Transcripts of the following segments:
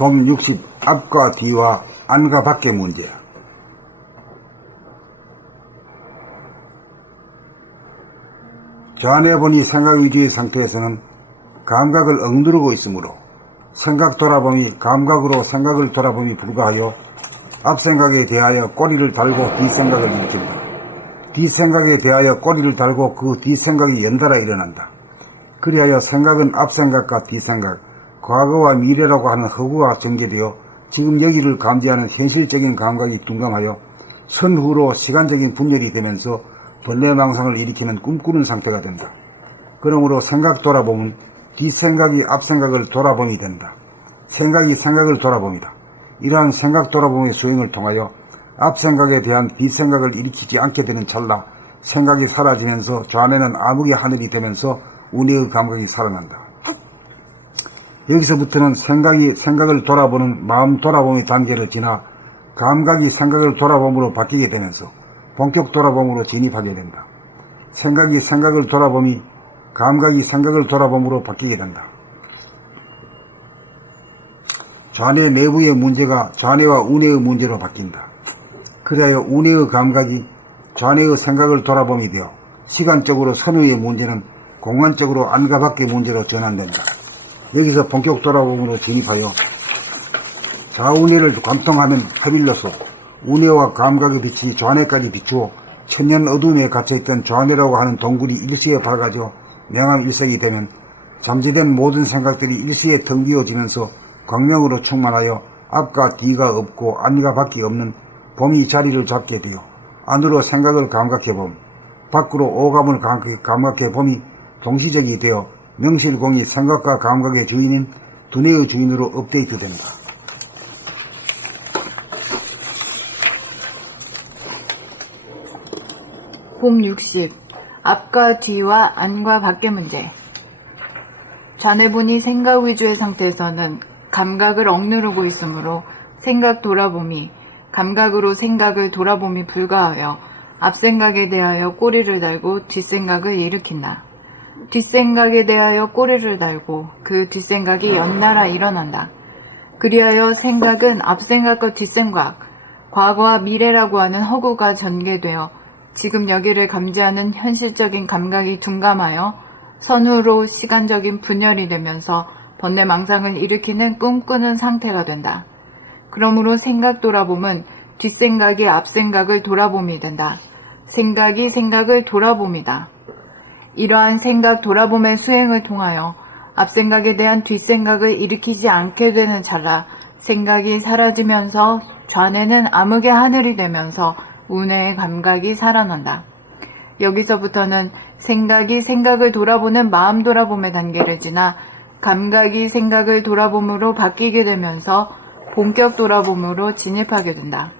봄 60 앞과 뒤와 안과 밖의 문제. 저 안에 보니 생각 위주의 상태에서는 감각을 억누르고 있으므로 생각 돌아봄이 감각으로 생각을 돌아봄이 불가하여 앞생각에 대하여 꼬리를 달고 뒷생각을 일으킨다. 뒷생각에 대하여 꼬리를 달고 그 뒷생각이 연달아 일어난다. 그리하여 생각은 앞생각과 뒷생각, 과거와 미래라고 하는 허구가 전개되어 지금 여기를 감지하는 현실적인 감각이 둔감하여 선후로 시간적인 분열이 되면서 번뇌망상을 일으키는 꿈꾸는 상태가 된다. 그러므로 생각 돌아봄은 뒷생각이 앞생각을 돌아봄이 된다. 생각이 생각을 돌아봄이다. 이러한 생각 돌아봄의 수행을 통하여 앞생각에 대한 뒷생각을 일으키지 않게 되는 찰나 생각이 사라지면서 좌뇌는 암흑의 하늘이 되면서 운해의 감각이 살아난다. 여기서부터는 생각이 생각을 돌아보는 마음 돌아봄의 단계를 지나 감각이 생각을 돌아봄으로 바뀌게 되면서 본격 돌아봄으로 진입하게 된다. 생각이 생각을 돌아봄이 감각이 생각을 돌아봄으로 바뀌게 된다. 좌뇌 내부의 문제가 좌뇌와 운해의 문제로 바뀐다. 그리하여 운해의 감각이 좌뇌의 생각을 돌아봄이 되어 시간적으로 선후의 문제는 공간적으로 안과 밖의 문제로 전환된다. 여기서 본격 돌아봄으로 진입하여 좌운해를 관통하는 합일로서 운해와 감각의 빛이 좌뇌까지 비추어 천년 어둠에 갇혀있던 좌뇌라고 하는 동굴이 일시에 밝아져 명암 일색이 되면 잠재된 모든 생각들이 일시에 텅 비어지면서 광명으로 충만하여 앞과 뒤가 없고 안과 밖이 없는 봄이 자리를 잡게 되어 안으로 생각을 감각해봄, 밖으로 오감을 감각해봄이 동시적이 되어 명실공히 생각과 감각의 주인인 두뇌의 주인으로 업데이트된다. 봄 60 앞과 뒤와 안과 밖의 문제. 좌뇌분이 생각 위주의 상태에서는 감각을 억누르고 있으므로 생각 돌아봄이 감각으로 생각을 돌아봄이 불가하여 앞생각에 대하여 꼬리를 달고 뒷생각을 일으킨다. 뒷생각에 대하여 꼬리를 달고 그 뒷생각이 연달아 일어난다. 그리하여 생각은 앞생각과 뒷생각, 과거와 미래라고 하는 허구가 전개되어 지금 여기를 감지하는 현실적인 감각이 둔감하여 선후로 시간적인 분열이 되면서 번뇌망상을 일으키는 꿈꾸는 상태가 된다. 그러므로 생각 돌아봄은 뒷생각이 앞생각을 돌아봄이 된다. 생각이 생각을 돌아봄이다. 이러한 생각 돌아봄의 수행을 통하여 앞생각에 대한 뒷생각을 일으키지 않게 되는 찰나 생각이 사라지면서 좌뇌는 암흑의 하늘이 되면서 운해의 감각이 살아난다. 여기서부터는 생각이 생각을 돌아보는 마음 돌아봄의 단계를 지나 감각이 생각을 돌아봄으로 바뀌게 되면서 본격 돌아봄으로 진입하게 된다.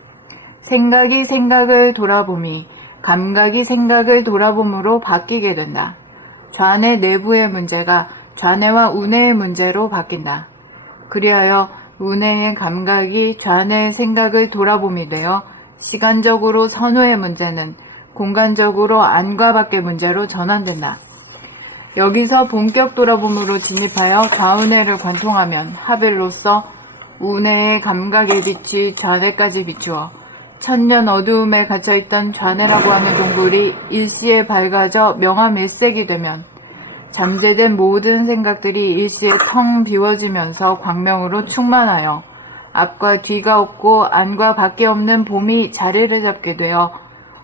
생각이 생각을 돌아봄이 감각이 생각을 돌아봄으로 바뀌게 된다. 좌뇌 내부의 문제가 좌뇌와 운해의 문제로 바뀐다. 그리하여 운해의 감각이 좌뇌의 생각을 돌아봄이 되어 시간적으로 선후의 문제는 공간적으로 안과 밖의 문제로 전환된다. 여기서 본격 돌아봄으로 진입하여 좌운해를 관통하면 하벨로서 운해의 감각의 빛이 좌뇌까지 비추어 천년 어두움에 갇혀있던 좌뇌라고 하는 동굴이 일시에 밝아져 명암 일색이 되면 잠재된 모든 생각들이 일시에 텅 비워지면서 광명으로 충만하여 앞과 뒤가 없고 안과 밖에 없는 봄이 자리를 잡게 되어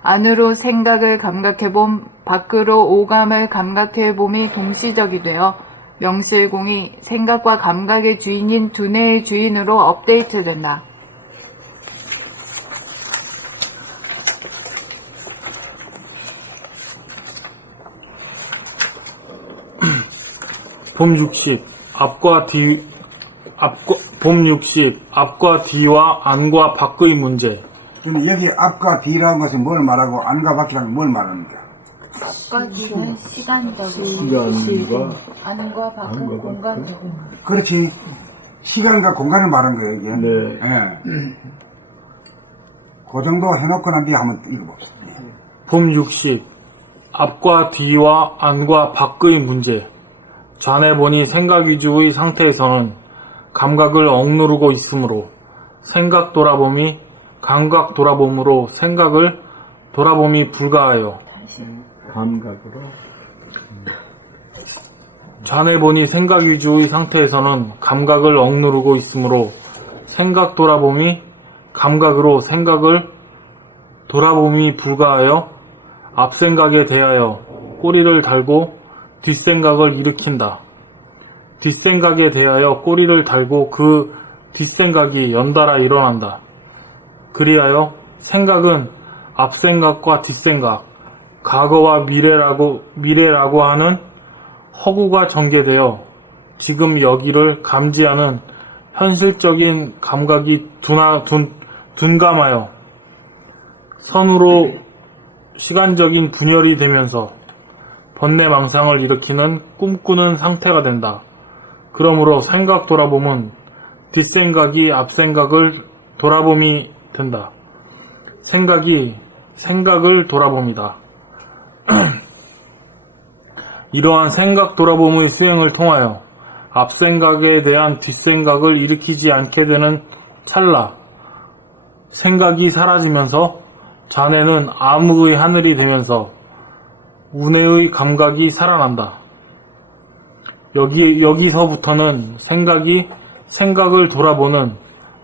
안으로 생각을 감각해봄, 밖으로 오감을 감각해봄이 동시적이 되어 명실공히 생각과 감각의 주인인 두뇌의 주인으로 업데이트된다. 봄 60 봄 60 앞과 뒤와 안과 밖의 문제. 그럼 여기 앞과 뒤라는 것은 뭘 말하고 안과 밖이라는 뭘 말하는가? 앞과 뒤는 시간적인 시간과 안과 밖은 공간적인. 그렇지. 시간과 공간을 말하는 거예요, 이게. 네. 예. 그 정도 해놓고 난 뒤에 한번 읽어봅시다. 봄 60 앞과 뒤와 안과 밖의 문제. 좌뇌본이 생각 위주의 상태에서는 감각을 억누르고 있으므로 생각 돌아봄이 감각 돌아봄으로 생각을 돌아봄이 불가하여 감각으로 좌뇌 본이 생각 위주의 상태에서는 감각을 억누르고 있으므로 생각 돌아봄이 감각으로 생각을 돌아봄이 불가하여 앞생각에 대하여 꼬리를 달고 뒷생각을 일으킨다. 뒷생각에 대하여 꼬리를 달고 그 뒷생각이 연달아 일어난다. 그리하여 생각은 앞생각과 뒷생각, 과거와 미래라고 하는 허구가 전개되어 지금 여기를 감지하는 현실적인 감각이 둔감하여 선으로 시간적인 분열이 되면서 번뇌망상을 일으키는 꿈꾸는 상태가 된다. 그러므로 생각 돌아봄은 뒷생각이 앞생각을 돌아봄이 된다. 생각이 생각을 돌아봄이다. 이러한 생각 돌아봄의 수행을 통하여 앞생각에 대한 뒷생각을 일으키지 않게 되는 찰나 생각이 사라지면서 좌뇌는 암흑의 하늘이 되면서 우뇌의 감각이 살아난다. 여기서부터는 생각이 생각을 돌아보는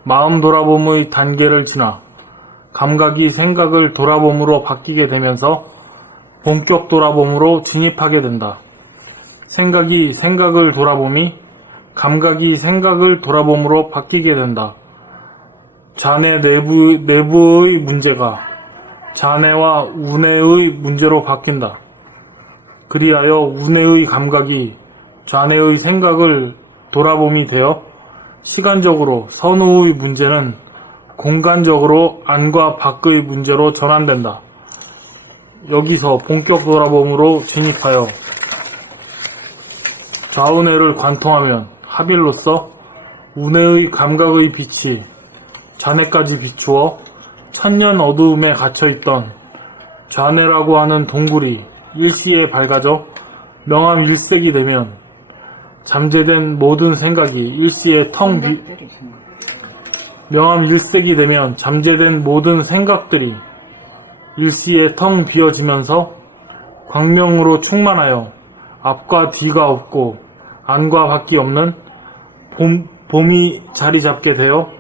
마음 돌아봄의 단계를 지나 감각이 생각을 돌아봄으로 바뀌게 되면서 본격 돌아봄으로 진입하게 된다. 생각이 생각을 돌아봄이 감각이 생각을 돌아봄으로 바뀌게 된다. 좌뇌 내부의 문제가 좌뇌와 우뇌의 문제로 바뀐다. 그리하여 우뇌의 감각이 좌뇌의 생각을 돌아봄이 되어 시간적으로 선후의 문제는 공간적으로 안과 밖의 문제로 전환된다. 여기서 본격 돌아봄으로 진입하여 좌우뇌를 관통하면 합일로써 우뇌의 감각의 빛이 좌뇌까지 비추어 천년 어두움에 갇혀있던 좌뇌라고 하는 동굴이 일시에 밝아져 명암일색이 되면 잠재된 모든 생각이 일시에 명암일색이 되면 잠재된 모든 생각들이 일시에 텅 비어지면서 광명으로 충만하여 앞과 뒤가 없고 안과 밖이 없는 봄이 자리 잡게 되어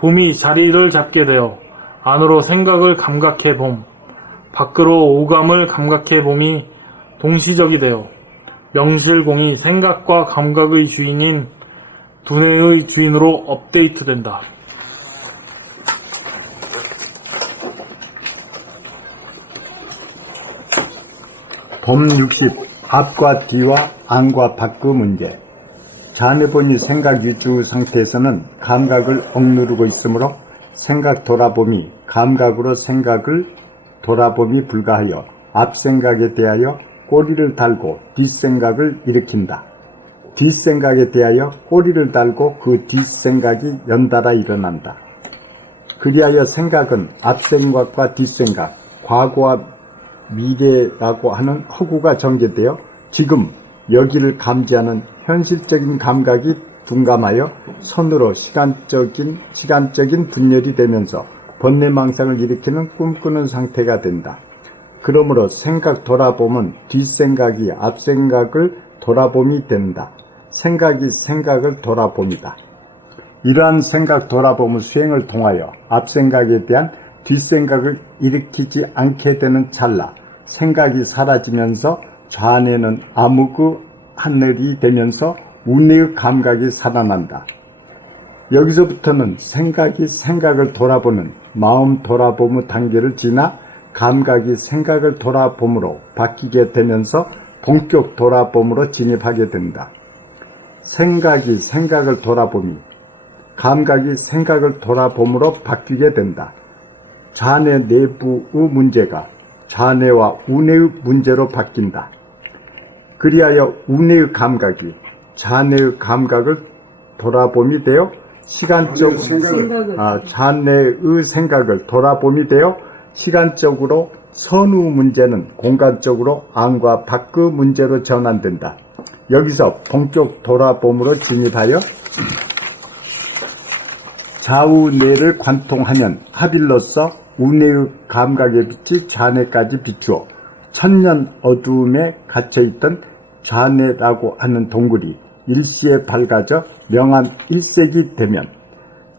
봄이 자리를 잡게 되어 안으로 생각을 감각해 봄, 밖으로 오감을 감각해 봄이 동시적이 되어 명실공히 생각과 감각의 주인인 두뇌의 주인으로 업데이트된다. 봄 60. 앞과 뒤와 안과 밖의 문제. 좌뇌본이 생각 위주 상태에서는 감각을 억누르고 있으므로 생각 돌아봄이 감각으로 생각을 돌아봄이 불가하여 앞생각에 대하여 꼬리를 달고 뒷생각을 일으킨다. 뒷생각에 대하여 꼬리를 달고 그 뒷생각이 연달아 일어난다. 그리하여 생각은 앞생각과 뒷생각, 과거와 미래라고 하는 허구가 전개되어 지금 여기를 감지하는 현실적인 감각이 둔감하여 선으로 시간적인 분열이 되면서 번뇌망상을 일으키는 꿈꾸는 상태가 된다. 그러므로 생각 돌아봄은 뒷생각이 앞생각을 돌아봄이 된다. 생각이 생각을 돌아봄이다. 이러한 생각 돌아봄의 수행을 통하여 앞생각에 대한 뒷생각을 일으키지 않게 되는 찰나 생각이 사라지면서 좌뇌는 암흑의 하늘이 되면서 우뇌의 감각이 살아난다. 여기서부터는 생각이 생각을 돌아보는 마음 돌아봄의 단계를 지나 감각이 생각을 돌아봄으로 바뀌게 되면서 본격 돌아봄으로 진입하게 된다. 생각이 생각을 돌아봄이 감각이 생각을 돌아봄으로 바뀌게 된다. 좌뇌 내부의 문제가 좌뇌와 우뇌의 문제로 바뀐다. 그리하여 우뇌의 감각이 좌뇌의 감각을 돌아봄이 되어 좌뇌의 생각을 돌아봄이 되어 시간적으로 선후 문제는 공간적으로 안과 밖의 문제로 전환된다. 여기서 동쪽 돌아봄으로 진입하여 좌우뇌를 관통하면 하빌로서 우뇌의 감각의 빛이 좌뇌까지 비추어 천년 어두움에 갇혀있던 좌뇌라고 하는 동굴이 일시에 밝아져 명암 일색이 되면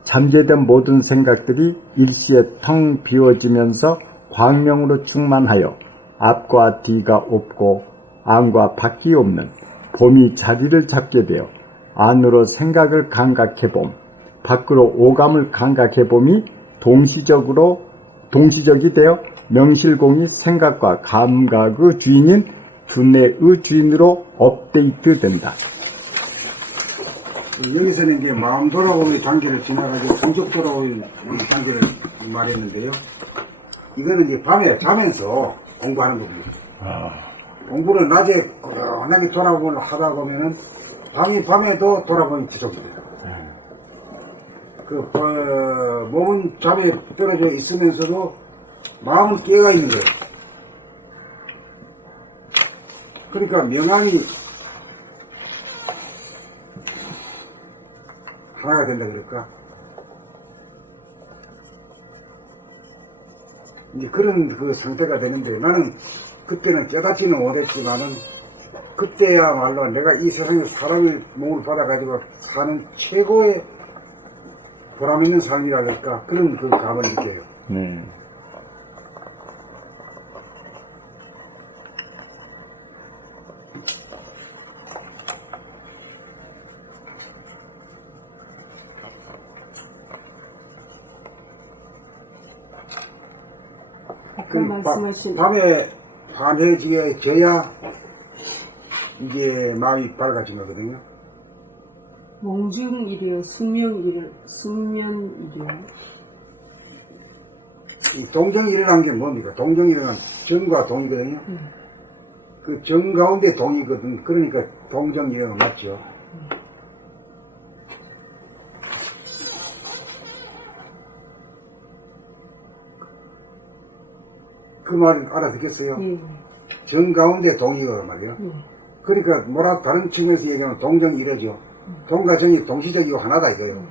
잠재된 모든 생각들이 일시에 텅 비워지면서 광명으로 충만하여 앞과 뒤가 없고 안과 밖이 없는 봄이 자리를 잡게 되어 안으로 생각을 감각해봄, 밖으로 오감을 감각해봄이 동시적이 되어 명실공히 생각과 감각의 주인인 두뇌의 주인으로 업데이트된다. 여기서는 이제 마음 돌아오는 단계를 지나가지고 동적 돌아오는 단계를 말했는데요. 이거는 이제 밤에 자면서 공부하는 겁니다. 공부를 낮에 꾸준하게 돌아보면 하다 보면은 밤에도 돌아보니 지속돼요. 몸은 잠에 떨어져 있으면서도 마음은 깨어 있는 거예요. 그러니까 명암이 하나가 된다 그럴까? 이제 그런 그 상태가 되는데 나는 그때는 깨닫지는 못했지만은 그때야말로 내가 이 세상에 사람의 몸을 받아가지고 사는 최고의 보람 있는 삶이라 그럴까? 그런 그 감을 느껴요. 아까 말씀하신 밤에 환해져야 이제 마음이 밝아진 거거든요. 몽중일이요, 숙면일이요. 이 동정이라는 게 뭡니까? 동정이라는 정과 동이거든요. 그 정 가운데 동이거든. 그러니까 동정이라는 거 맞죠? 그 말 알아듣겠어요? 정 가운데 동이가 말이에요. 그러니까 뭐라 다른 측면에서 얘기하면 동정이러죠. 동과 정이 동시적이고 하나다 이거예요.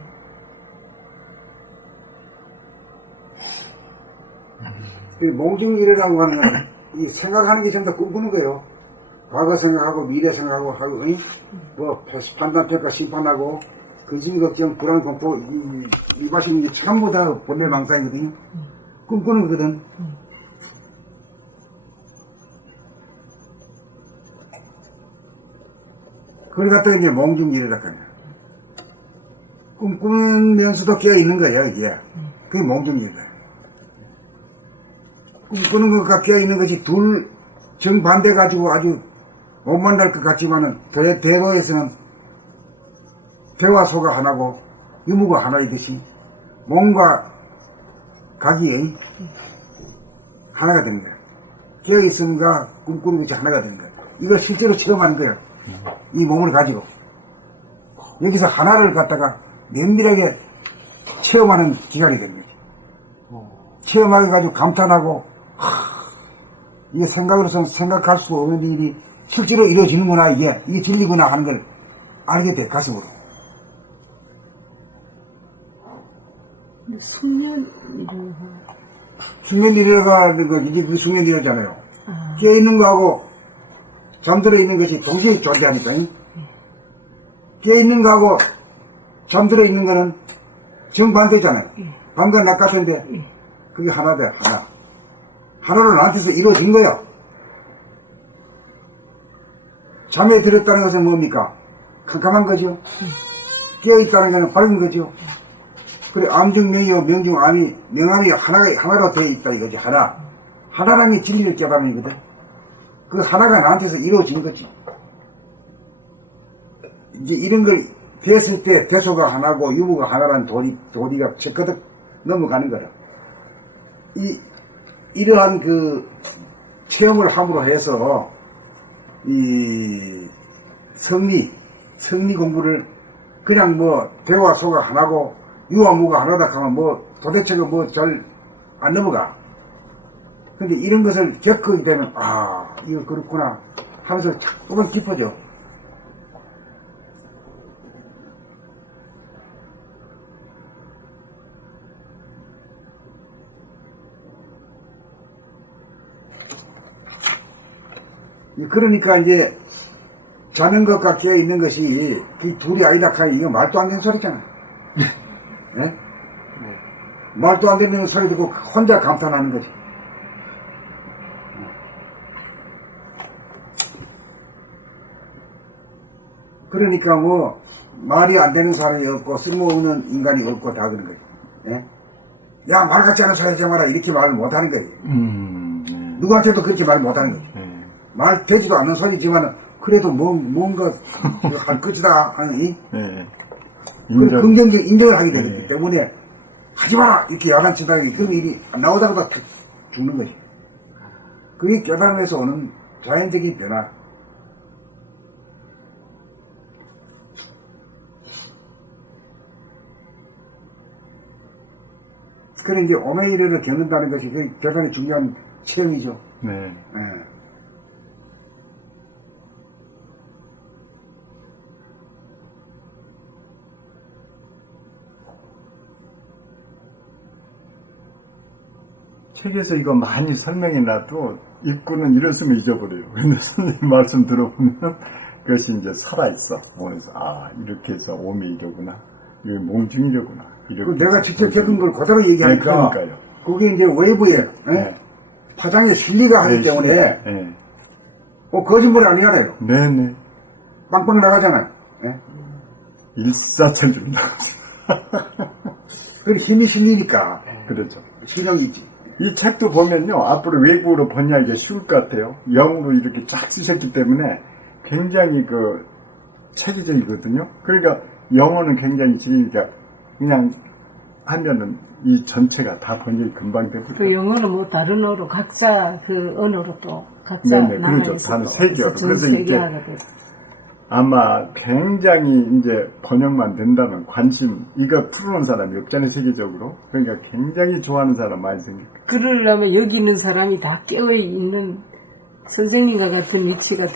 이 몽중이래라고 하는 건 이 생각하는 게 전부 다 꿈꾸는 거예요. 과거 생각하고 미래 생각하고 하고 뭐 판단 평가 심판하고 근심 걱정 불안 공포 이 바시는 게 전부 다 본래망상이거든요. 꿈꾸는 거거든. 그걸 갖다가 이제 몽중이래라고 하냐. 꿈꾸면서도 깨어 있는 거예요, 이게. 그게 몽중이래. 꿈꾸는 것과 깨어 있는 것이 둘 정반대 가지고 아주 못 만날 것 같지만은 대거에서는 대와 소가 하나고 유무가 하나이듯이 몸과 각이 하나가 되는 거예요. 깨어 있음과 꿈꾸는 것이 하나가 되는 거예요. 이걸 실제로 체험하는 거예요. 이 몸을 가지고 여기서 하나를 갖다가 면밀하게 체험하는 기간이 됩니다. 체험하게 가지고 감탄하고 이게 생각으로서는 생각할 수 없는 일이 실제로 이루어지는구나, 이게 진리구나 하는 걸 알게 돼, 가슴으로. 숙면이라고 하는 거, 이게 그 숙면이라잖아요. 깨어있는 거하고 잠들어 있는 것이 동시에 존재하니까. 깨어있는 거하고 잠들어 있는 거는 정반대잖아요. 밤과 낮 같은데, 그게 하나 돼, 하나. 하나로 나한테서 이루어진 거예요. 잠에 들었다는 것은 뭡니까? 캄캄한 거죠. 깨어있다는 것은 밝은 거죠. 그래, 암중명이요, 명중암이, 명암이 하나로 되어 있다 이거지, 하나. 하나라는 게 진리를 깨달은 거거든. 그 하나가 나한테서 이루어진 거지. 이제 이런 걸 됐을 때 대소가 하나고 유무가 하나라는 도리가 채거득 넘어가는 거라. 이러한 그 체험을 함으로 해서 이 성리 공부를 그냥 뭐 대와 소가 하나고 유와 무가 하나다 하면 뭐 도대체가 뭐 잘 안 넘어가. 근데 이런 것을 겪게 되면 이거 그렇구나 하면서 자꾸만 깊어져. 그러니까 이제 자는 것과 깨어 있는 것이 그 둘이 아니다 하니 이거 말도 안 되는 소리잖아. 예? 말도 안 되는 소리 듣고 혼자 감탄하는 거지. 그러니까 뭐 말이 안 되는 사람이 없고 쓸모없는 인간이 없고 다 그런 거지. 예? 야, 말 같지 않은 소리 하지 마라 이렇게 말을 못하는 거지. 누구한테도 그렇게 말 못하는 거지. 말 되지도 않는 소리지만 그래도 뭔가 할 것이다 하는 이 긍정적 인정을 하게 되기 때문에 하지 마라 이렇게 야단치다니 그런 일이 나오다가 다 죽는 거지. 그게 깨달음에서 오는 자연적인 변화. 그래 이제 오메이레를 겪는다는 것이 그 대단히 중요한 체험이죠. 네. 예. 책에서 이거 많이 설명해놔도 읽고는 일었으면 잊어버려요. 근데 선생님 말씀 들어보면 그것이 이제 살아있어. 그래서 이렇게 해서 오메이려구나. 이게 몽중이려구나. 그 내가 직접 겪은 걸 그대로 얘기하니까 네, 그러니까요. 그게 이제 외부에 네. 파장에 실리가 하기 때문에 네. 거짓말이 아니잖아요. 네네. 빵빵 나가잖아요. 예? 일사천중이다. 그 힘이 실리니까 그렇죠. 신용이 있지. 이 책도 보면요, 앞으로 외국어로 번역하기가 쉬울 것 같아요. 영어로 이렇게 쫙 쓰셨기 때문에 굉장히 그 체계적이거든요. 그러니까 영어는 굉장히 지니까 그냥 하면은 이 전체가 다 번역이 금방 되거든요. 그 영어는 뭐 다른 언어로 각자 그 언어로 또 각자 네네, 그렇죠. 다른 세계어로. 그래서 이게 아마 굉장히 이제 번역만 된다면 관심, 이거 풀어놓은 사람이 없잖아요, 세계적으로. 그러니까 굉장히 좋아하는 사람 많이 생길 거예요. 그러려면 여기 있는 사람이 다 깨어있는 선생님과 같은 위치가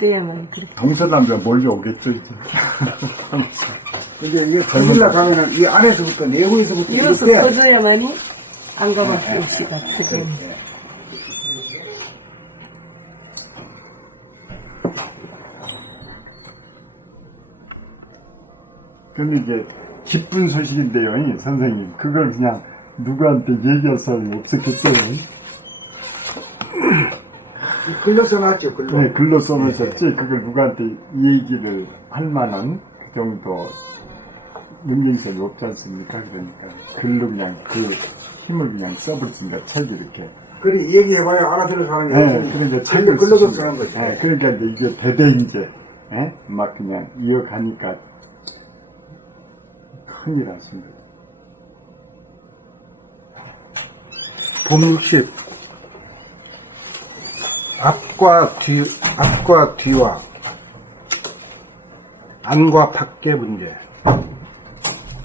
돼야만 그렇게. 동서남자 몰려오겠죠, 이제. 근데 이게 터질라 가면은 이 안에서부터, 내부에서부터 이로써 이렇게 터져야만이 안가방 표시가 터져요. 근데 이제 기쁜 소식인데요, 이 선생님. 그걸 그냥 누구한테 얘기할 사람이 없었겠어요. 글로 써놨죠, 글로. 네, 글로 써놓으셨지. 그걸 누구한테 얘기를 할 만한 그 정도 능력이 없지 않습니까? 그러니까 글로 그냥 그 힘을 그냥 써버렸습니다. 책이 이렇게. 그래, 얘기해봐야 알아들을 사람이 네, 없으니까. 그러니까 책을 글로도 쓰시면, 쓰는 거지. 네, 그러니까 이게 대대 이제, 막 그냥 이어가니까 큰일 났습니다. 봄 60. 앞과 뒤와 안과 밖의 문제.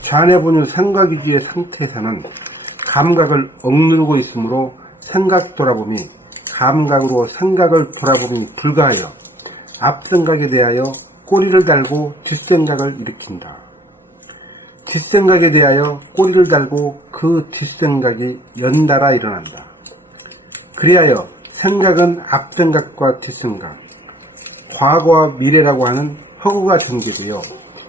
자네분의 생각위주의 상태에서는 감각을 억누르고 있으므로 생각 돌아봄이 감각으로 생각을 돌아봄이 불가하여 앞생각에 대하여 꼬리를 달고 뒷생각을 일으킨다. 뒷생각에 대하여 꼬리를 달고 그 뒷생각이 연달아 일어난다. 그리하여 생각은 앞생각과 뒷생각, 과거와 미래라고 하는 허구가 전개되어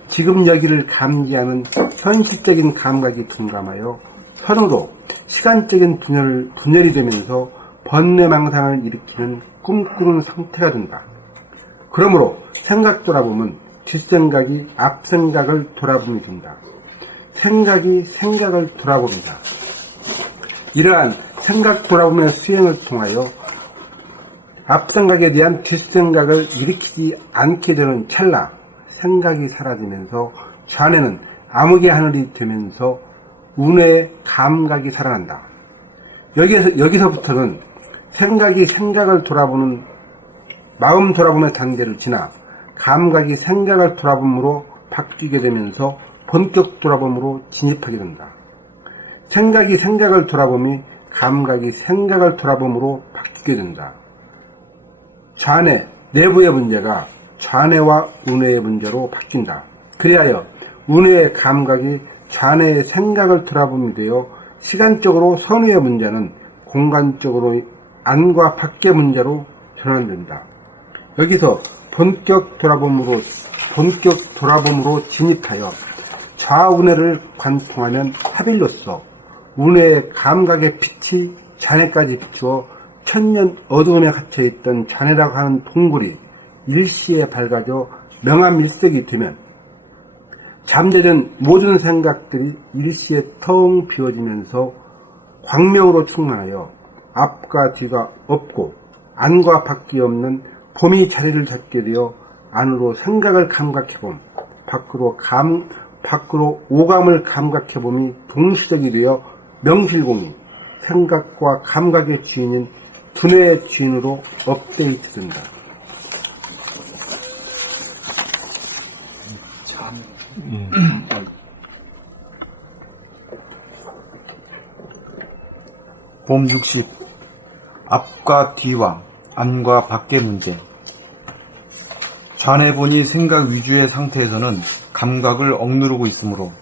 지금 여기를 감지하는 현실적인 감각이 둔감하여 선후로 시간적인 분열이 되면서 번뇌망상을 일으키는 꿈꾸는 상태가 된다. 그러므로 생각 돌아보면 뒷생각이 앞생각을 돌아봄이 된다. 생각이 생각을 돌아봅니다. 이러한 생각 돌아보며 수행을 통하여 앞생각에 대한 뒷생각을 일으키지 않게 되는 찰나 생각이 사라지면서 좌뇌는 암흑의 하늘이 되면서 운의 감각이 살아난다. 여기서부터는 생각이 생각을 돌아보는 마음 돌아봄의 단계를 지나 감각이 생각을 돌아봄으로 바뀌게 되면서 본격 돌아봄으로 진입하게 된다. 생각이 생각을 돌아봄이 감각이 생각을 돌아봄으로 바뀌게 된다. 좌뇌, 내부의 문제가 좌뇌와 우뇌의 문제로 바뀐다. 그리하여 우뇌의 감각이 좌뇌의 생각을 돌아봄이 되어 시간적으로 선우의 문제는 공간적으로 안과 밖의 문제로 전환된다. 여기서 본격 돌아봄으로 진입하여 좌운해를 관통하면 합일로서 운해의 감각의 빛이 잔해까지 비추어 천년 어두움에 갇혀있던 잔해라고 하는 동굴이 일시에 밝아져 명암일색이 되면 잠재된 모든 생각들이 일시에 텅 비워지면서 광명으로 충만하여 앞과 뒤가 없고 안과 밖이 없는 봄이 자리를 잡게 되어 안으로 생각을 감각해봄, 밖으로 오감을 감각해봄이 동시적이 되어 명실공히 생각과 감각의 주인인 두뇌의 주인으로 업데이트된다. 봄 60. 앞과 뒤와 안과 밖의 문제. 좌뇌본이 생각 위주의 상태에서는 감각을 억누르고 있으므로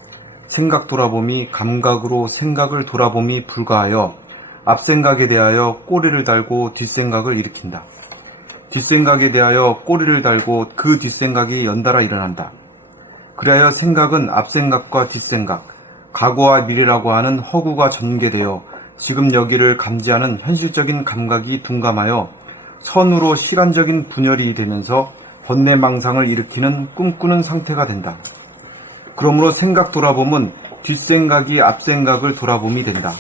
생각 돌아봄이 감각으로 생각을 돌아봄이 불가하여 앞생각에 대하여 꼬리를 달고 뒷생각을 일으킨다. 뒷생각에 대하여 꼬리를 달고 그 뒷생각이 연달아 일어난다. 그리하여 생각은 앞생각과 뒷생각, 과거와 미래라고 하는 허구가 전개되어 지금 여기를 감지하는 현실적인 감각이 둔감하여 선으로 시간적인 분열이 되면서 번뇌망상을 일으키는 꿈꾸는 상태가 된다. 그러므로 생각 돌아봄은 뒷생각이 앞생각을 돌아봄이 된다.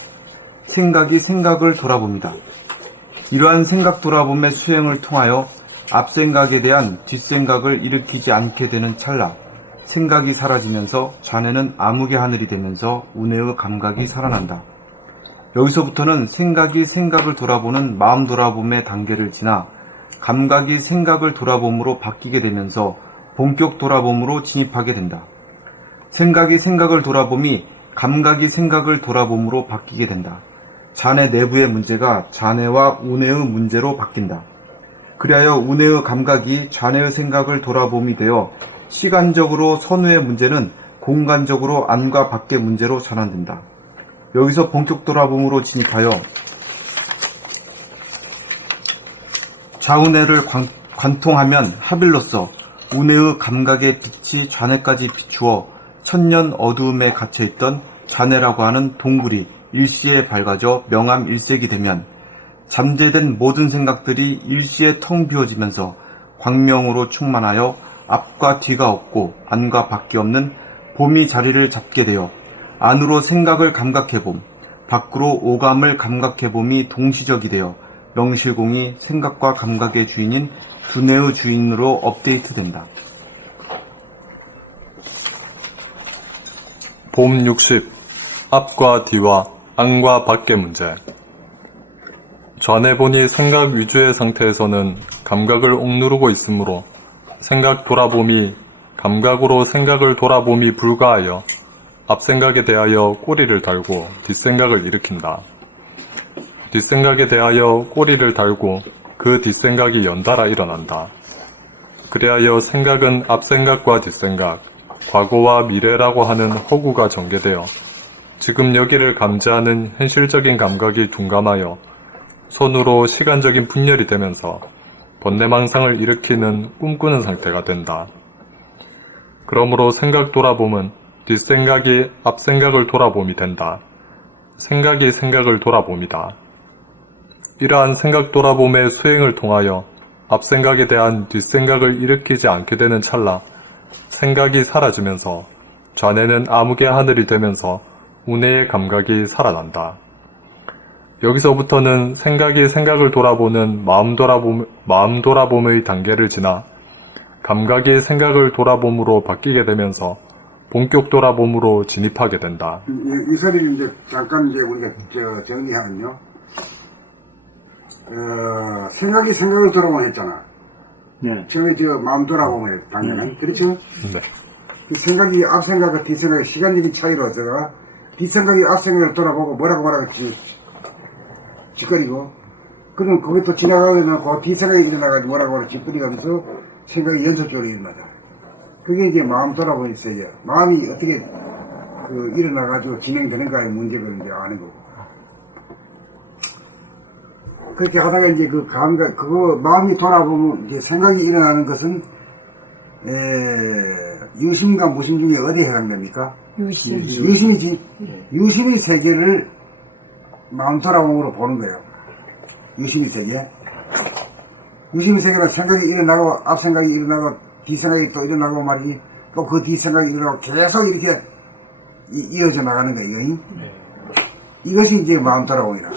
생각이 생각을 돌아봅니다. 이러한 생각 돌아봄의 수행을 통하여 앞생각에 대한 뒷생각을 일으키지 않게 되는 찰나 생각이 사라지면서 좌뇌는 암흑의 하늘이 되면서 운해의 감각이 살아난다. 여기서부터는 생각이 생각을 돌아보는 마음 돌아봄의 단계를 지나 감각이 생각을 돌아봄으로 바뀌게 되면서 본격 돌아봄으로 진입하게 된다. 생각이 생각을 돌아봄이 감각이 생각을 돌아봄으로 바뀌게 된다. 좌뇌 내부의 문제가 좌뇌와 운해의 문제로 바뀐다. 그리하여 운해의 감각이 좌뇌의 생각을 돌아봄이 되어 시간적으로 선우의 문제는 공간적으로 안과 밖의 문제로 전환된다. 여기서 본격 돌아봄으로 진입하여 좌운해를 관통하면 합일로서 운해의 감각의 빛이 좌뇌까지 비추어 천년 어두움에 갇혀있던 좌뇌라고 하는 동굴이 일시에 밝아져 명암일색이 되면 잠재된 모든 생각들이 일시에 텅 비워지면서 광명으로 충만하여 앞과 뒤가 없고 안과 밖이 없는 봄이 자리를 잡게 되어 안으로 생각을 감각해봄, 밖으로 오감을 감각해봄이 동시적이 되어 명실공히 생각과 감각의 주인인 두뇌의 주인으로 업데이트된다. 봄 60. 앞과 뒤와 안과 밖의 문제. 좌뇌본이 생각 위주의 상태에서는 감각을 억누르고 있으므로 생각 돌아봄이 감각으로 생각을 돌아봄이 불가하여 앞생각에 대하여 꼬리를 달고 뒷생각을 일으킨다. 뒷생각에 대하여 꼬리를 달고 그 뒷생각이 연달아 일어난다. 그리하여 생각은 앞생각과 뒷생각, 과거와 미래라고 하는 허구가 전개되어 지금 여기를 감지하는 현실적인 감각이 둔감하여 손으로 시간적인 분열이 되면서 번뇌망상을 일으키는 꿈꾸는 상태가 된다. 그러므로 생각 돌아봄은 뒷생각이 앞생각을 돌아봄이 된다. 생각이 생각을 돌아봄이다. 이러한 생각 돌아봄의 수행을 통하여 앞생각에 대한 뒷생각을 일으키지 않게 되는 찰나 생각이 사라지면서 좌뇌는 암흑의 하늘이 되면서 운해의 감각이 살아난다. 여기서부터는 생각이 생각을 돌아보는 마음 돌아봄의 단계를 지나 감각이 생각을 돌아봄으로 바뀌게 되면서 본격 돌아봄으로 진입하게 된다. 이 소리를 이제 잠깐 이제 우리가 정리하면요. 생각이 생각을 돌아보면 했잖아. 네. 처음에 마음 돌아보면 당연히 그렇죠? 네. 생각이 앞생각과 뒷생각의 시간적인 차이로 제가 뒷생각이 앞생각을 돌아보고 뭐라고 짓거리고 그러면 그것도 지나가게 되고 뒷생각이 일어나가지고 뭐라고 짓거리면서 생각이 연속적으로 일어나다. 그게 이제 마음 돌아보니 있어요. 마음이 어떻게 일어나가지고 진행되는가의 문제를 이제 아는 거고. 그렇게 하다가 이제 그 감각, 그거 마음이 돌아보면 이제 생각이 일어나는 것은, 유심과 무심 중에 어디에 해당됩니까? 유심. 유심이지. 유심의 세계를 마음 돌아봄으로 보는 거예요. 유심의 세계. 유심의 세계는 생각이 일어나고, 앞 생각이 일어나고, 뒤 생각이 또 일어나고 말이지. 또 그 뒤 생각이 일어나고 계속 이렇게 이어져 나가는 거예요. 이것이 이제 마음 돌아봄이라.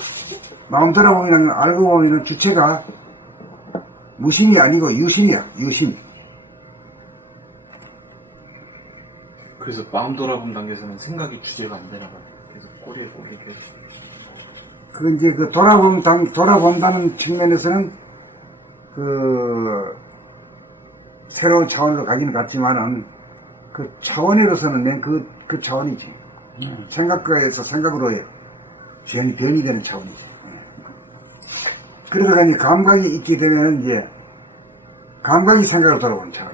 마음 돌아봄이라는 건 알고 보면 주체가 무심이 아니고 유심이야. 유심. 그래서 마음 돌아본 단계에서는 생각이 주제가 안 되나 봐요. 그래서 꼬리를 계속. 그 이제 그 돌아본다는 측면에서는 그 새로운 차원으로 가기는 같지만은 그 차원으로서는 맨 그 차원이지. 생각과에서 생각으로 변이 되는 차원이지. 그러다가 이제 감각이 있게 되면 이제 감각이 생각을 돌아보는 차원.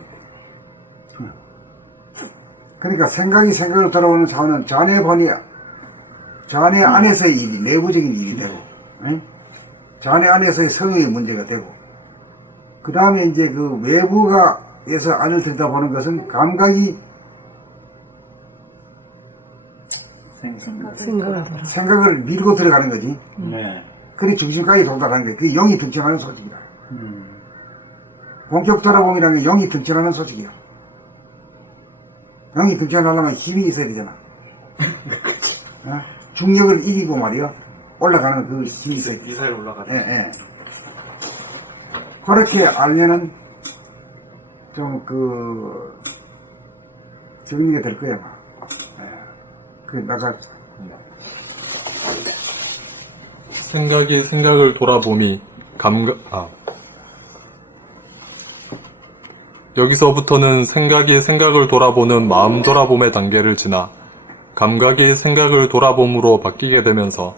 그러니까 생각이 생각을 돌아보는 차원은 자네 안에서의 일이, 내부적인 일이 되고, 자네 안에서의 성의 문제가 되고, 그 다음에 이제 그 외부가에서 안을 들여다보는 것은 감각이 생각을 밀고 들어가는 거지. 네. 그래 중심까지 도달하는 거야. 그게 영이 등장하는 소식이다. 본격 돌아봄이라는 게 영이 등장하는 소식이야. 영이 등장하려면 힘이 있어야 되잖아. 중력을 이기고 말이야. 올라가는 그 힘이 있어야 돼. 미사일 올라가는. 예. 그렇게 알면은 좀 정리가 될 거야. 생각이 생각을 돌아봄이 여기서부터는 생각이 생각을 돌아보는 마음 돌아봄의 단계를 지나 감각이 생각을 돌아봄으로 바뀌게 되면서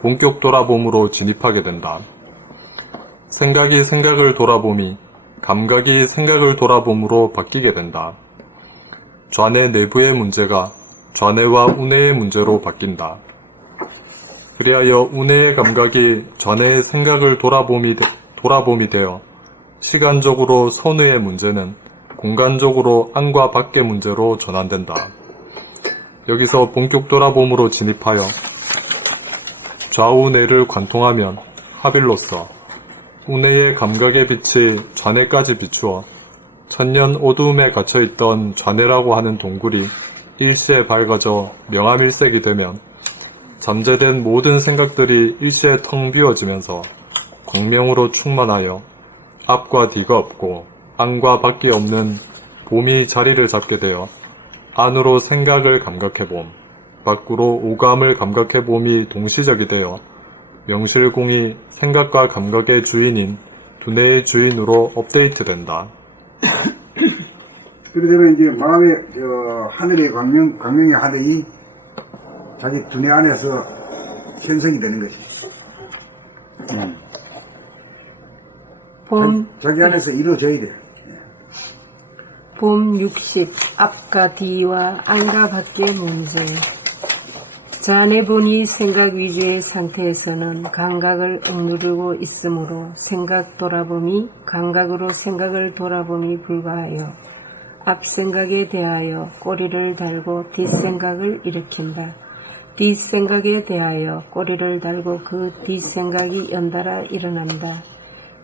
본격 돌아봄으로 진입하게 된다. 생각이 생각을 돌아봄이 감각이 생각을 돌아봄으로 바뀌게 된다. 좌뇌 내부의 문제가 좌뇌와 우뇌의 문제로 바뀐다. 그리하여 우뇌의 감각이 좌뇌의 생각을 돌아봄이 되어 시간적으로 선의의 문제는 공간적으로 안과 밖의 문제로 전환된다. 여기서 본격 돌아봄으로 진입하여 좌우뇌를 관통하면 하빌로서 우뇌의 감각의 빛이 좌뇌까지 비추어 천년 어두움에 갇혀있던 좌뇌라고 하는 동굴이 일시에 밝아져 명암일색이 되면 잠재된 모든 생각들이 일시에 텅 비워지면서 광명으로 충만하여 앞과 뒤가 없고 안과 밖이 없는 봄이 자리를 잡게 되어 안으로 생각을 감각해봄, 밖으로 오감을 감각해봄이 동시적이 되어 명실공히 생각과 감각의 주인인 두뇌의 주인으로 업데이트된다. 그러다가 이제 마음의 하늘의 광명의 하늘이 자기 두뇌 안에서 현성이 되는 것이. 자기 안에서 이루어져야 돼. 봄 60 앞과 뒤와 안과 밖의 문제. 자네분이 생각 위주의 상태에서는 감각을 억누르고 있으므로 생각 돌아봄이 감각으로 생각을 돌아봄이 불가하여 앞생각에 대하여 꼬리를 달고 뒷생각을 일으킨다. 뒷생각에 대하여 꼬리를 달고 그 뒷생각이 연달아 일어난다.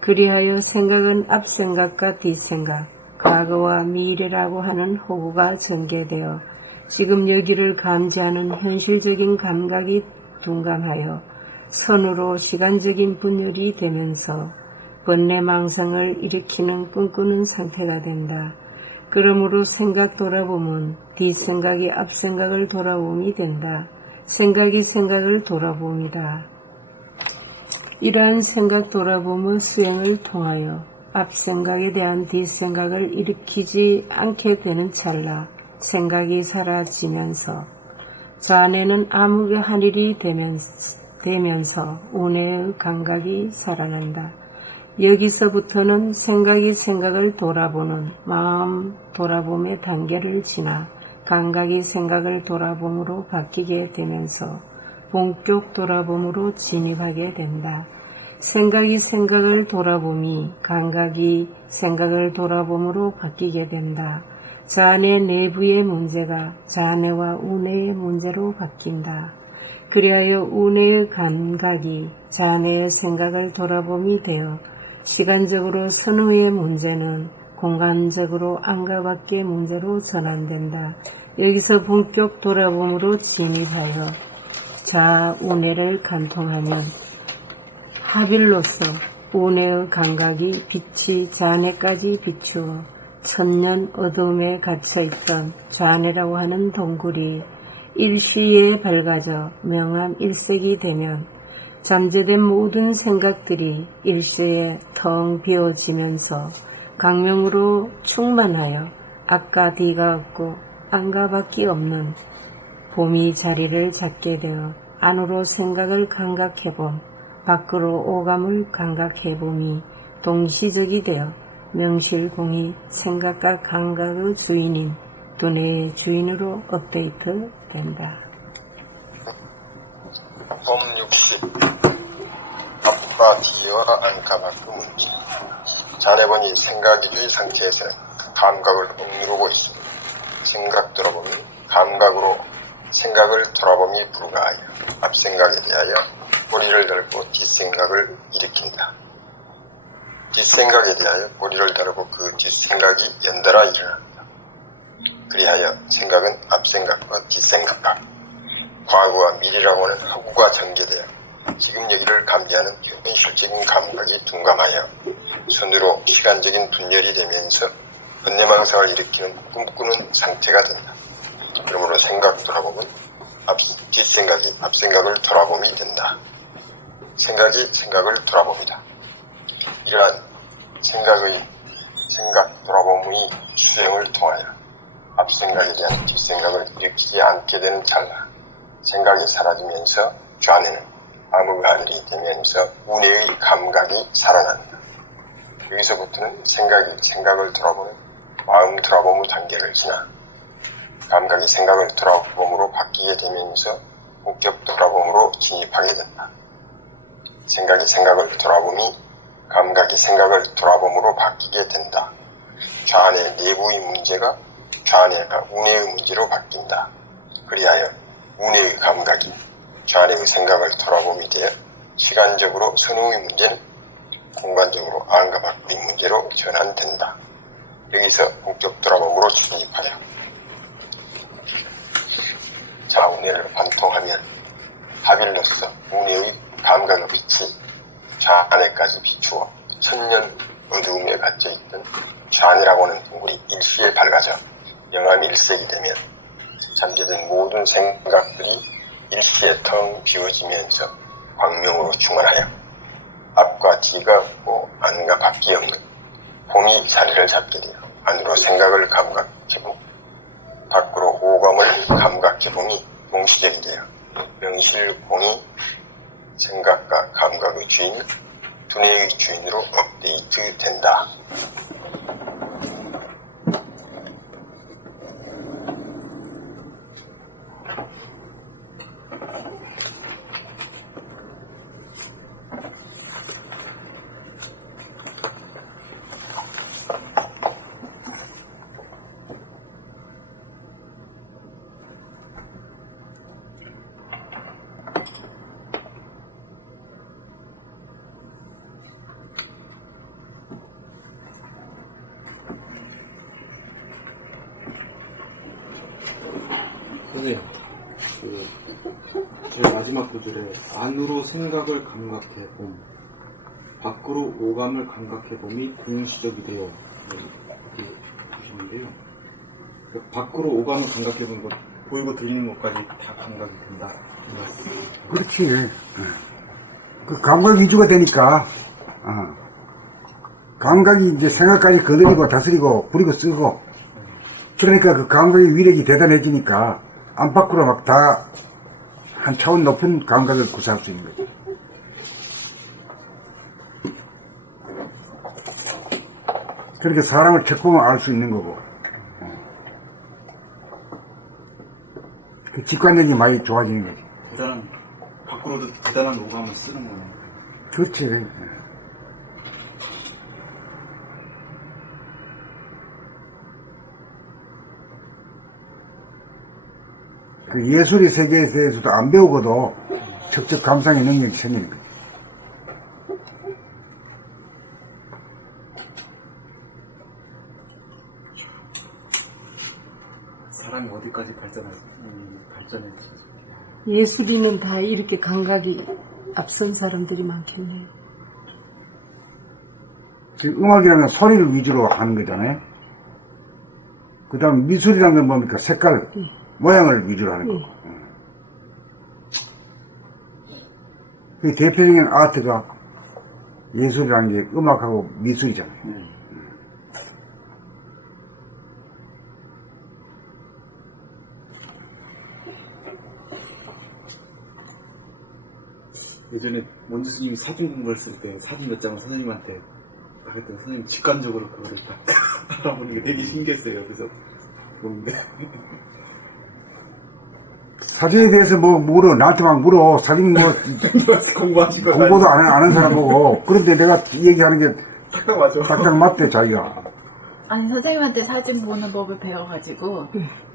그리하여 생각은 앞생각과 뒷생각, 과거와 미래라고 하는 호구가 전개되어 지금 여기를 감지하는 현실적인 감각이 둔감하여 선으로 시간적인 분열이 되면서 번뇌망상을 일으키는 꿈꾸는 상태가 된다. 그러므로 생각 돌아보면 뒷생각이 앞생각을 돌아봄이 된다. 생각이 생각을 돌아봄이다. 이러한 생각 돌아봄의 수행을 통하여 앞생각에 대한 뒷생각을 일으키지 않게 되는 찰나 생각이 사라지면서 좌뇌는 암흑의 하늘이 되면서 우뇌의 감각이 살아난다. 여기서부터는 생각이 생각을 돌아보는 마음 돌아봄의 단계를 지나 감각이 생각을 돌아봄으로 바뀌게 되면서 본격 돌아봄으로 진입하게 된다. 생각이 생각을 돌아봄이 감각이 생각을 돌아봄으로 바뀌게 된다. 자네 내부의 문제가 자네와 운해의 문제로 바뀐다. 그리하여 운해의 감각이 자네의 생각을 돌아봄이 되어 시간적으로 선의의 문제는 공간적으로 안과 밖의 문제로 전환된다. 여기서 본격 돌아봄으로 진입하여 자운해를 관통하면 합일로서 운해의 감각이 빛이 자네까지 비추어 천년 어둠에 갇혀있던 자네라고 하는 동굴이 일시에 밝아져 명암 일색이 되면 잠재된 모든 생각들이 일시에 텅 비어지면서 광명으로 충만하여 앞과 뒤가 없고 안과 밖이 없는 봄이 자리를 잡게 되어 안으로 생각을 감각해봄, 밖으로 오감을 감각해봄이 동시적이 되어 명실공히 생각과 감각의 주인인 두뇌의 주인으로 업데이트 된다. 봄 60. 앞과 뒤와 안과 밖의 문제. 자네분이 생각이의 상태에서 감각을 억누르고 있습니다. 생각 돌아보니 감각으로 생각을 돌아봄이 불가하여 앞생각에 대하여 꼬리를 들고 뒷생각을 일으킨다. 뒷생각에 대하여 꼬리를 다루고 그 뒷생각이 연달아 일어난다. 그리하여 생각은 앞생각과 뒷생각, 과거와 미래라고 하는 허구가 전개되어 지금 여기를 감지하는 현실적인 감각이 둔감하여 손으로 시간적인 분열이 되면서 번뇌망상을 일으키는 꿈꾸는 상태가 된다. 그러므로 생각 돌아보면 뒷생각이 앞생각을 돌아봄이 된다. 생각이 생각을 돌아봅니다. 이러한 생각 돌아봄의 수행을 통하여 앞생각에 대한 뒷생각을 일으키지 않게 되는 찰나 생각이 사라지면서 좌뇌는 암흑 하늘이 되면서 운해의 감각이 살아난다. 여기서부터는 생각이 생각을 돌아보는 마음 돌아봄의 단계를 지나 감각이 생각을 돌아봄으로 바뀌게 되면서 본격 돌아봄으로 진입하게 된다. 생각이 생각을 돌아봄이 감각이 생각을 돌아봄으로 바뀌게 된다. 좌뇌 내부의 문제가 좌뇌가 운해의 문제로 바뀐다. 그리하여 운해의 감각이 좌뇌의 생각을 돌아봄이 되어 시간적으로 선후의 문제는 공간적으로 안과 밖의 문제로 전환된다. 여기서 본격 돌아봄으로 진입하여 자운해를 관통하면 합일로서 운해의 감각의 빛이 좌뇌까지 비추어 천년 어두움에 갇혀있던 좌뇌라고 하는 동굴이 일시에 밝아져 영암 일색이 되면 잠재된 모든 생각들이 일시에 텅 비워지면서 광명으로 충만하여 앞과 뒤가 없고 안과 밖이 없는 봄이 자리를 잡게 되어 안으로 생각을 감각해보고 밖으로 오감을 감각해보니 동시적이 되어 명실공히 생각과 감각의 주인, 두뇌의 주인으로 업데이트 된다. 선생님, 제 마지막 구절에 안으로 생각을 감각해 봄, 밖으로 오감을 감각해 봄이 동시적이 되어 이렇게 보시는데요. 밖으로 오감을 감각해 보는 것, 보이고 들리는 것까지 다 감각이 된다. 그렇지. 그 감각 위주가 되니까, 감각이 이제 생각까지 거느리고 다스리고 부리고 쓰고, 그러니까 그 감각의 위력이 대단해지니까 안팎으로 막 다 한 차원 높은 감각을 구사할 수 있는 거죠. 그렇게 사람을 책 보면 알 수 있는 거고, 그 직관력이 많이 좋아지는 거지. 밖으로도 대단한 오감을 쓰는 거네요. 그렇지. 그 예술의 세계에 대해서도 안 배우고도 직접 감상의 능력이 생기는 거지. 사람이 어디까지 발전했지. 예술인은 다 이렇게 감각이 앞선 사람들이 많겠네요. 지금 음악이라는 건 소리를 위주로 하는 거잖아요. 그 다음 미술이라는 건 뭡니까? 색깔, 모양을 위주로 하는 거. 그 대표적인 아트가 예술이라는 게 음악하고 미술이잖아요. 예전에 원주 스님이 사진 공부했을 때 사진 몇 장을 선생님한테 딱 했더니 선생님 직관적으로 그거를 딱 알아보는 게 되게 신기했어요. 그래서 보는데 사진에 대해서 뭐 물어, 나한테 막 물어. 사진 뭐 공부하신 거 공부도 안 하는 사람 보고. 그런데 내가 얘기하는 게 딱딱 맞아. 딱딱 맞대, 자기가. 아니 선생님한테 사진 보는 법을 배워가지고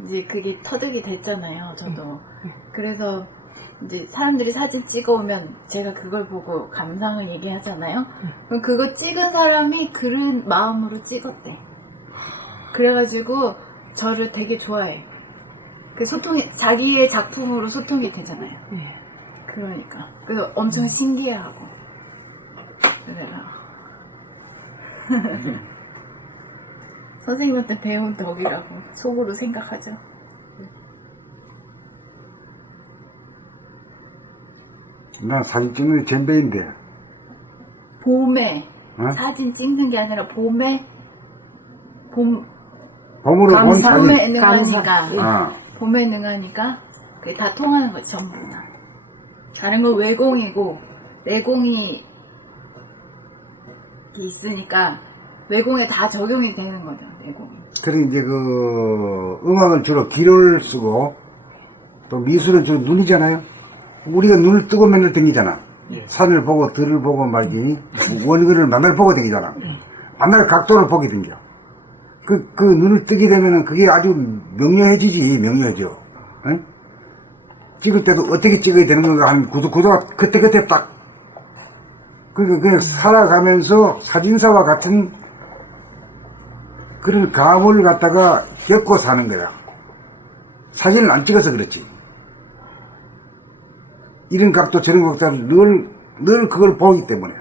이제 그게 터득이 됐잖아요. 저도. 그래서 이제 사람들이 사진 찍어오면 제가 그걸 보고 감상을 얘기하잖아요. 그럼 그거 찍은 사람이 그런 마음으로 찍었대. 그래가지고 저를 되게 좋아해. 그 소통이, 자기의 작품으로 소통이 되잖아요. 그러니까. 그래서 엄청 신기해하고. 그래라. 선생님한테 배운 덕이라고 속으로 생각하죠. 난 사진 찍는 게 젬베인데. 봄에 어? 사진 찍는 게 아니라 봄으로 본 감사. 사진. 봄에 능하니까 아, 봄에 능하니까 그게 다 통하는 거지 전부 다. 다른 건 외공이고 내공이 있으니까 외공에 다 적용이 되는 거죠. 내공이. 그리고 이제 그 음악은 주로 귀를 쓰고 또 미술은 주로 눈이잖아요. 우리가 눈을 뜨고 맨날 댕기잖아. 산을 보고 들을 보고 말기 원근을 맨날 보고 댕기잖아. 맨날 각도를 보게 댕겨. 그 눈을 뜨게 되면은 그게 아주 명료해지지. 명료해져. 응? 찍을 때도 어떻게 찍어야 되는 건가 하는 구도가 그때그때 딱. 그러니까 그냥 살아가면서 사진사와 같은 그런 감을 갖다가 겪고 사는 거야. 사진을 안 찍어서 그렇지. 이런 각도 저런 각도를 늘 그걸 보기 때문에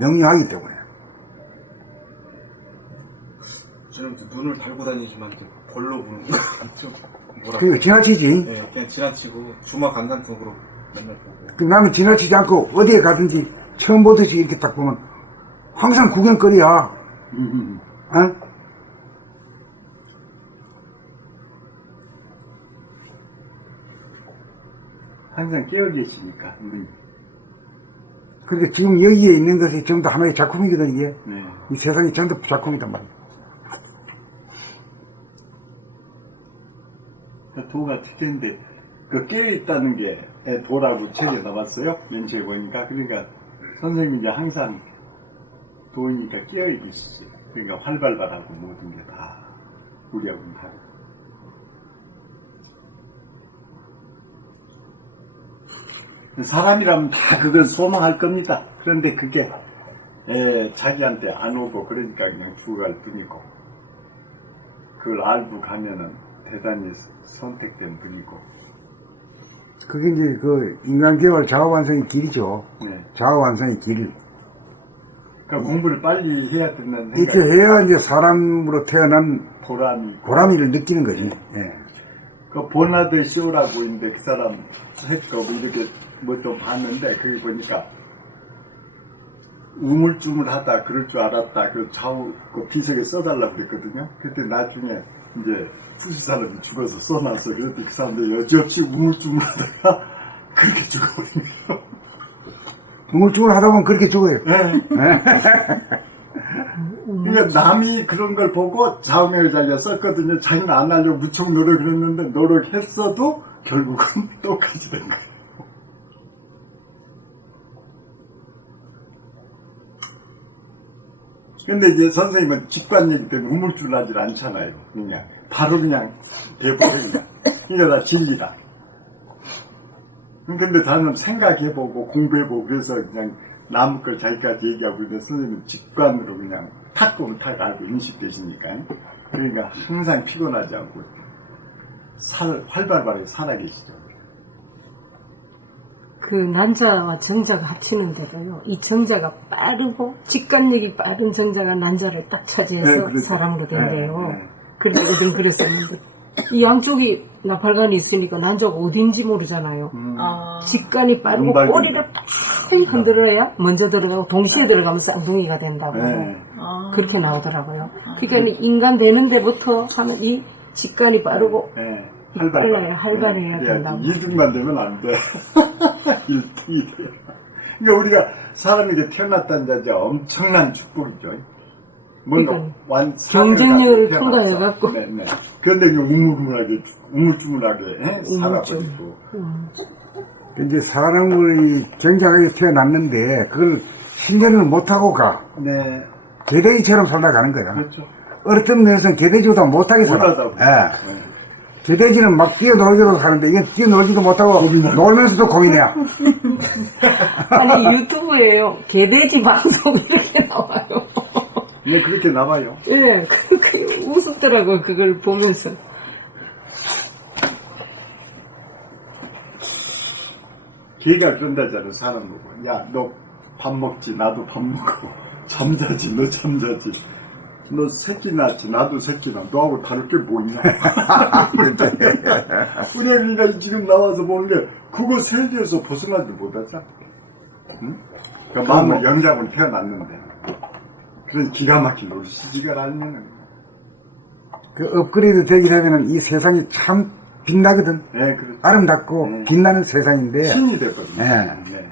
명료하기 때문에. 저는 눈을 달고 다니지만 이렇게 벌로 보는 거 좀 뭐라. 그러니까 지나치지. 네, 그냥 지나치고 주마 감상적으로 맨날 보고. 그 나는 지나치지 않고 어디에 가든지 처음 보듯이 이렇게 딱 보면 항상 구경거리야. 어? 항상 깨어 계시니까. 그러니까 지금 여기에 있는 것이 전부 다 하나의 작품이거든, 이게. 네. 이 세상이 전부 작품이단 말이야. 그 도가 특징인데, 그 깨어있다는 게 도라고 책에 나왔어요. 맨 처음에 보니까. 그러니까 선생님이 이제 항상 도이니까 깨어있으시죠. 그러니까 활발하고 모든 게 다 우리하고는 다르고. 사람이라면 다 그걸 소망할 겁니다. 그런데 그게 자기한테 안 오고 그러니까 그냥 죽어갈 뿐이고, 그걸 알고 가면은 대단히 선택된 분이고. 그게 이제 그 인간개발 자아완성의 길이죠. 네. 자아완성의 길. 그러니까 공부를 빨리 해야 된다는 이렇게 생각이 해야 이제 사람으로 태어난 보람이. 보람이를 느끼는 거지. 예. 그 보나드 쇼라고 있는데 그 사람 했고 뭐 이렇게 뭐 좀 봤는데 거기 보니까 우물쭈물하다 그럴 줄 알았다. 그 좌우 그 비석에 써달라고 그랬거든요. 그때 나중에 이제 푸시 사람이 죽어서 써놨어. 그랬더니 그 사람들 여지없이 우물쭈물하다가 그렇게 죽어버린 거예요. 우물쭈물 하다 보면 그렇게 죽어요. 그러니까 남이 그런 걸 보고 자음을 자기가 썼거든요. 자기는 안 하려고 무척 노력을 했는데 노력했어도 결국은 똑같이 된 거예요. 근데 이제 선생님은 직관이기 때문에 우물쭈물하지 않잖아요. 그냥 바로 그냥 대보고 그냥. 그러니까 다 진리다. 근데 다른 생각해보고 공부해보고 그래서 그냥 남의 걸 자기까지 얘기하고 있는데 선생님은 직관으로 그냥 탁 보면 탁 알고 인식되시니까. 그러니까 항상 피곤하지 않고 활발하게 살아계시죠. 그 난자와 정자가 합치는 대로요. 이 정자가 빠르고 직관력이 빠른 정자가 난자를 딱 차지해서 네, 그렇죠. 사람으로 된대요. 네, 네. 그래서 어딘 그랬었는데 이 양쪽이 나팔관이 있으니까 난자가 어딘지 모르잖아요. 직관이 빠르고 눈발견. 꼬리를 딱 흔들어야 먼저 들어가고 동시에 들어가면 쌍둥이가 된다고 네. 그렇게 나오더라고요. 그러니까 인간 되는 데부터 하는 이 직관이 빠르고 네. 빨라요. 활발해야 네. 된다고. 2등만 되면 안 돼. 1등이 돼. 그러니까 우리가 사람에게 태어났다는 자체 엄청난 축복이죠. 뭔가 그러니까 경쟁력을 태어났어. 통과해갖고. 네, 네. 그런데 우물쭈물하게 살아버리고. 이제 사람이 굉장하게 태어났는데 그걸 실현을 못하고 가. 네. 개돼지처럼 살아가는 거야. 그렇죠. 어떤 면에서는 개돼지보다 못하게 살아. 못하다고. 예. 네. 개돼지는 막 뛰어놀기도 하는데 이건 뛰어놀지도 못하고 놀면서도 고민해야. 아니 유튜브에요. 개돼지 방송 이렇게 나와요. 네, 그렇게 나와요. 예, 그 우습더라고요. 그걸 보면서. 걔가 그런다잖아, 사람 보고. 야, 너 밥 먹지, 나도 밥 먹고. 잠자지, 너 잠자지. 너 새끼 낳지, 나도 새끼 낳아. 너하고 다를 게 뭐 있냐? 우리가 지금 나와서 보는 게, 그거 세계에서 벗어나지 못하잖아. 응? 그러니까 마음을 영장으로 태어났는데. 그런 기가 막힌 우리 시집을 알면은. 그 업그레이드 되기 되면은 이 세상이 참 빛나거든. 네, 그렇죠. 아름답고 네. 빛나는 세상인데. 신이 됐거든요. 네. 네.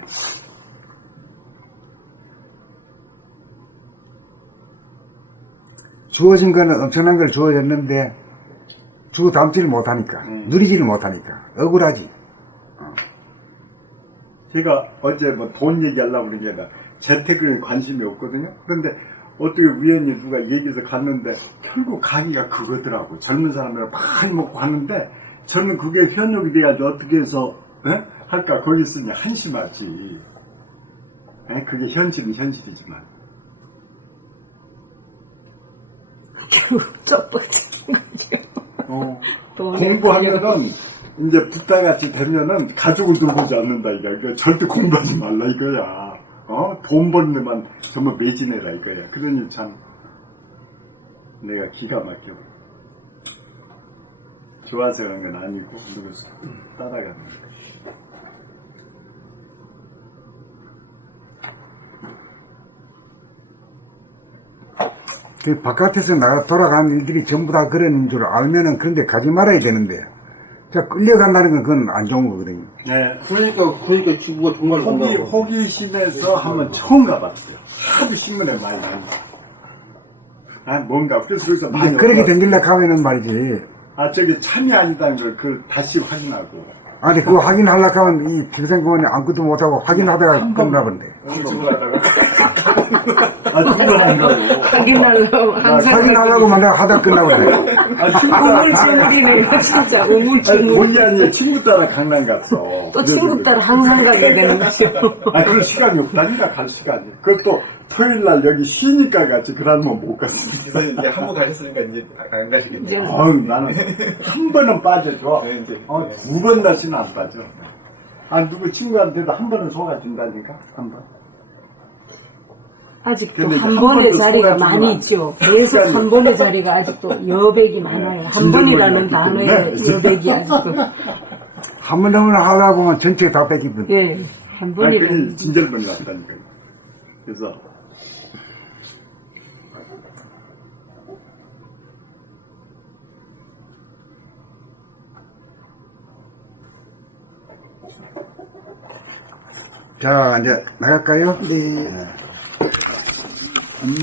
주어진 거는 엄청난 걸 주어졌는데 주워 담지를 못하니까 누리지를 못하니까 억울하지. 제가 어제 뭐 돈 얘기하려고 그런 게 아니라 재테크에 관심이 없거든요. 그런데 어떻게 우연히 누가 얘기해서 갔는데 결국 가기가 그거더라고. 젊은 사람들 많이 먹고 하는데 저는 그게 현역이 돼야지 어떻게 해서 할까 거기 있으니 한심하지. 그게 현실은 현실이지만. 결국 쩍벌치는 거죠. 공부하면은 이제 부탁같이 되면은 가족을 돌보지 않는다 이거야. 그러니까 절대 공부하지 말라 이거야. 돈 버는 데만 정말 매진해라 이거야. 그러니 참 내가 기가 막혀. 좋아서 그런 건 아니고 누구 따라가는 거야. 그 바깥에서 나가 돌아가는 일들이 전부 다 그런 줄 알면은 그런데 가지 말아야 되는데. 자, 끌려간다는 건 그건 안 좋은 거거든요. 네. 그러니까 지구가 정말 호기심에서 한번 처음 가봤어요. 하도 신문에 많이 나오고. 뭔가 그래서 거기서 많이 그렇게 올라왔어요. 댕길라 하면은 말이지. 저기 참이 아니다는 걸 그걸 다시 확인하고. 아니, 그거 확인하려고 하면 이 평생공원에 아무것도 못하고 확인하다가 끝나본대. 두번 한다고. 확인하려고 항상 확인하려고 만나 하다 끝나본대. 우물쭈물이네요. 진짜 우물쭈물. 본의 아니에 친구 따라 강남 갔어. 또 친구 따라 항상 가게 되는 거죠. 그럴 시간이 없다니까, 갈 시간이. 그것도 토요일 날 여기 쉬니까 갔지. 그러면 못 갔어. 그래서 이제 한 번 가셨으니까 이제 안 가시겠네요. 나는 한 번은 빠져줘. 네, 이제. 두 번 다시는 안 빠져. 누구 친구한테도 한 번은 속아준다니까, 한 번. 아직도 근데 이제 한 한 번의 번도 자리가 속아주면 많이 안 있죠. 계속 한 번의 자리가 아직도 여백이 많아요. 한 번이라는 단어의 여백이 아직도. 한 번 하면 하려고 하면 전체 다 뺏기거든. 예, 한 번이라는. 그게 진절번이 왔다니까. 그래서. 자, 이제 나갈까요? 네.